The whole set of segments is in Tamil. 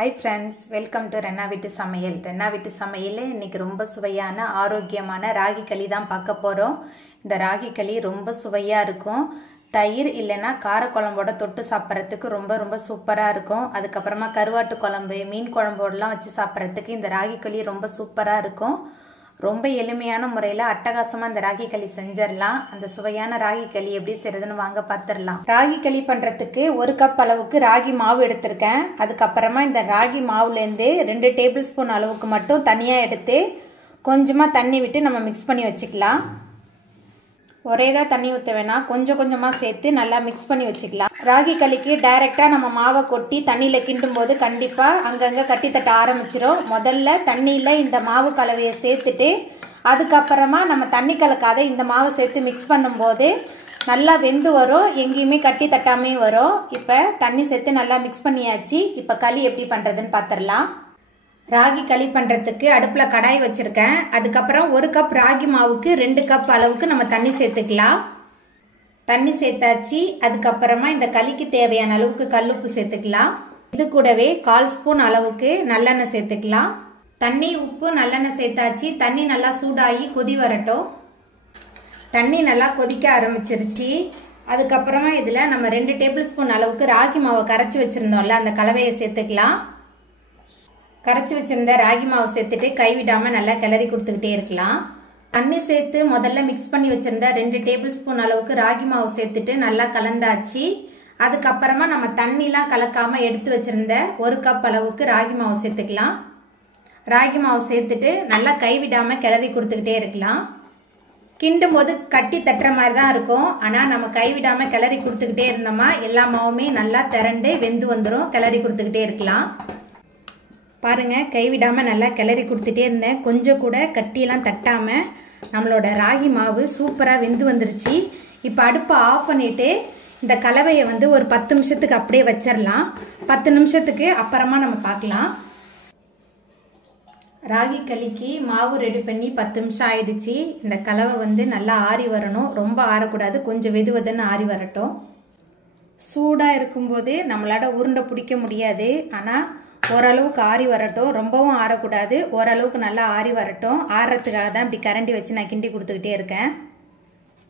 Hi friends, welcome to Renna Veetu Samayal. Renna Veetu Samayal இன்னைக்கு ரொம்ப சுவையான ஆரோக்கியமான ராகி களி தான் பார்க்க போறோம். இந்த ராகி களி ரொம்ப சுவையா இருக்கும். தயிர் இல்லனா கார குழம்போட தொட்டு சாப்பிறதுக்கு ரொம்ப சூப்பரா இருக்கும். அதுக்கு அப்புறமா கருவாட்டு குழம்பு, மீன் குழம்போடலாம் வச்சு சாப்பிறதுக்கு இந்த ராகி களி ரொம்ப சூப்பரா இருக்கும். ரொம்ப எளிமையான முறையில அட்டகாசமா இந்த ராகி களி செஞ்சிரலாம். அந்த சுவையான ராகி களி எப்படி செய்யறதுன்னு வாங்க பாத்துறலாம். ராகி களி பண்றதுக்கு 1 கப் அளவுக்கு ராகி மாவு எடுத்திருக்கேன். அதுக்கு அப்புறமா இந்த ராகி மாவுல இருந்து 2 டேபிள் ஸ்பூன் அளவுக்கு மட்டும் தனியா எடுத்து கொஞ்சமா தண்ணி விட்டு நம்ம மிக்ஸ் பண்ணி வச்சுக்கலாம். ஒரேதா தண்ணி ஊத்த வேணாம், கொஞ்சமா சேர்த்து நல்லா மிக்ஸ் பண்ணி வச்சுக்கலாம். ராகி களிக்கு டைரக்டா நம்ம மாவை கொட்டி தண்ணியில கிண்டும் போது கண்டிப்பா அங்கங்க கட்டி தட்ட ஆரம்பிச்சிடும். முதல்ல தண்ணியில இந்த மாவு கலவையை சேர்த்துட்டு அதுக்கப்புறமா நம்ம தண்ணி கலக்காத இந்த மாவை சேர்த்து மிக்ஸ் பண்ணும்போது நல்லா வெந்து வரும், எங்கேயுமே கட்டி தட்டாமே வரும். இப்போ தண்ணி சேர்த்து நல்லா மிக்ஸ் பண்ணியாச்சு. இப்போ களி எப்படி பண்றதுன்னு பார்த்துடலாம். ராகி களி பண்ணுறதுக்கு அடுப்பில் கடாய் வச்சுருக்கேன். அதுக்கப்புறம் 1 கப் ராகி மாவுக்கு 2 கப் அளவுக்கு நம்ம தண்ணி சேர்த்துக்கலாம். தண்ணி சேர்த்தாச்சு. அதுக்கப்புறமா இந்த களிக்கு தேவையான அளவுக்கு கல்லுப்பு சேர்த்துக்கலாம். இது கூடவே 1/4 ஸ்பூன் அளவுக்கு நல்லெண்ணெய் சேர்த்துக்கலாம். தண்ணி, உப்பு, நல்லெண்ணெய் சேர்த்தாச்சு. தண்ணி நல்லா சூடாகி கொதி வரட்டும். தண்ணி நல்லா கொதிக்க ஆரம்பிச்சிருச்சு. அதுக்கப்புறமா இதில் நம்ம 2 டேபிள் ஸ்பூன் அளவுக்கு ராகி மாவை கரைச்சி வச்சுருந்தோம்ல, அந்த கலவையை சேர்த்துக்கலாம். கரைச்சி வச்சிருந்த ராகி மாவு சேர்த்துட்டு கைவிடாம நல்லா கிளறி கொடுத்துக்கிட்டே இருக்கலாம். தண்ணி சேர்த்து முதல்ல மிக்ஸ் பண்ணி வச்சிருந்த 2 டேபிள் ஸ்பூன் அளவுக்கு ராகி மாவு சேர்த்துட்டு நல்லா கலந்தாச்சு. அதுக்கப்புறமா நம்ம தண்ணிலாம் கலக்காம எடுத்து வச்சிருந்த 1 கப் அளவுக்கு ராகி மாவு சேர்த்துக்கலாம். ராகி மாவு சேர்த்துட்டு நல்லா கைவிடாம கிளறி கொடுத்துக்கிட்டே இருக்கலாம். கிண்டும் போது கட்டி தட்டுற மாதிரி தான் இருக்கும். ஆனா நம்ம கைவிடாம கிளறி கொடுத்துக்கிட்டே இருந்தோமா எல்லா மாவுமே நல்லா திரண்டு வெந்து வந்துடும். கிளறி கொடுத்துக்கிட்டே இருக்கலாம். பாருங்க, கைவிடாம நல்லா கிளறி கொடுத்துட்டே இருந்தேன். கொஞ்சம் கூட கட்டியெல்லாம் தட்டாம நம்மளோட ராகி மாவு சூப்பரா வெந்து வந்துருச்சு. இப்போ அடுப்பை ஆஃப் பண்ணிட்டு இந்த கலவையை ஒரு 10 நிமிஷத்துக்கு அப்படியே வச்சிடலாம். 10 நிமிஷத்துக்கு அப்புறமா நம்ம பார்க்கலாம். ராகி களிக்கு மாவு ரெடி பண்ணி 10 நிமிஷம் ஆயிடுச்சு. இந்த கலவை நல்லா ஆறி வரணும். ரொம்ப ஆறக்கூடாது, கொஞ்சம் வெதுவதுன்னு ஆறி வரட்டும். சூடாக இருக்கும்போது நம்மளால உருண்டை பிடிக்க முடியாது. ஆனால் ஓரளவுக்கு ஆறி வரட்டும், ரொம்பவும் ஆறக்கூடாது. ஓரளவுக்கு நல்லா ஆறி வரட்டும். ஆறுறதுக்காக தான் இப்படி கரண்டி வச்சு நான் கிண்டி கொடுத்துக்கிட்டே இருக்கேன்.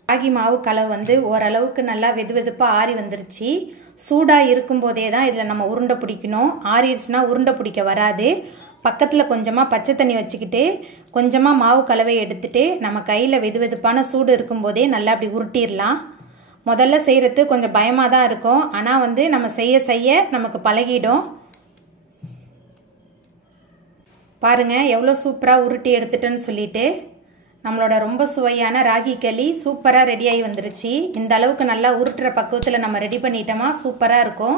ராகி மாவு கலவை ஓரளவுக்கு நல்லா வெதுவெதுப்பாக ஆறி வந்துருச்சு. சூடாக இருக்கும்போதே தான் இதில் நம்ம உருண்டை பிடிக்கணும். ஆறிடுச்சுன்னா உருண்டை பிடிக்க வராது. பக்கத்தில் கொஞ்சமாக பச்சை தண்ணி வச்சுக்கிட்டு கொஞ்சமாக மாவு கலவையை எடுத்துட்டு நம்ம கையில் வெதுவெதுப்பான சூடு இருக்கும்போதே நல்லா அப்படி உருட்டிடலாம். முதல்ல செய்கிறது கொஞ்சம் பயமாக தான் இருக்கும். ஆனால் நம்ம செய்ய நமக்கு பழகிடும். பாருங்க எவ்வளோ சூப்பராக உருட்டி எடுத்துட்டேன்னு சொல்லிட்டு நம்மளோட ரொம்ப சுவையான ராகி களி சூப்பராக ரெடியாகி வந்துருச்சு. இந்த அளவுக்கு நல்லா உருட்டுற பக்குவத்தில் நம்ம ரெடி பண்ணிட்டோமா சூப்பராக இருக்கும்.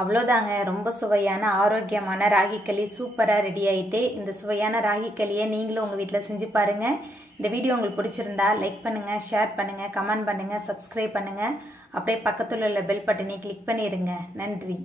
அவ்வளோதாங்க, ரொம்ப சுவையான ஆரோக்கியமான ராகி களி சூப்பராக ரெடி ஆகிட்டு. இந்த சுவையான ராகி களியை நீங்களும் உங்கள் வீட்டில் செஞ்சு பாருங்கள். இந்த வீடியோ உங்களுக்கு பிடிச்சிருந்தா லைக் பண்ணுங்கள், ஷேர் பண்ணுங்கள், கமெண்ட் பண்ணுங்கள், சப்ஸ்கிரைப் பண்ணுங்கள். அப்படியே பக்கத்தில் உள்ள பெல் பட்டனை கிளிக் பண்ணிடுங்க. நன்றி.